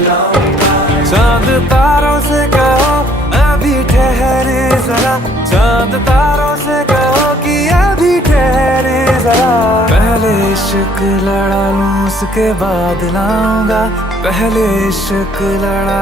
चांद तारों से कहो अभी ठहरे जरा, चांद तारों से कहो कि अभी ठहरे जरा। पहले इश्क लड़ा लूं उसके बाद लाऊंगा, पहले इश्क लड़ा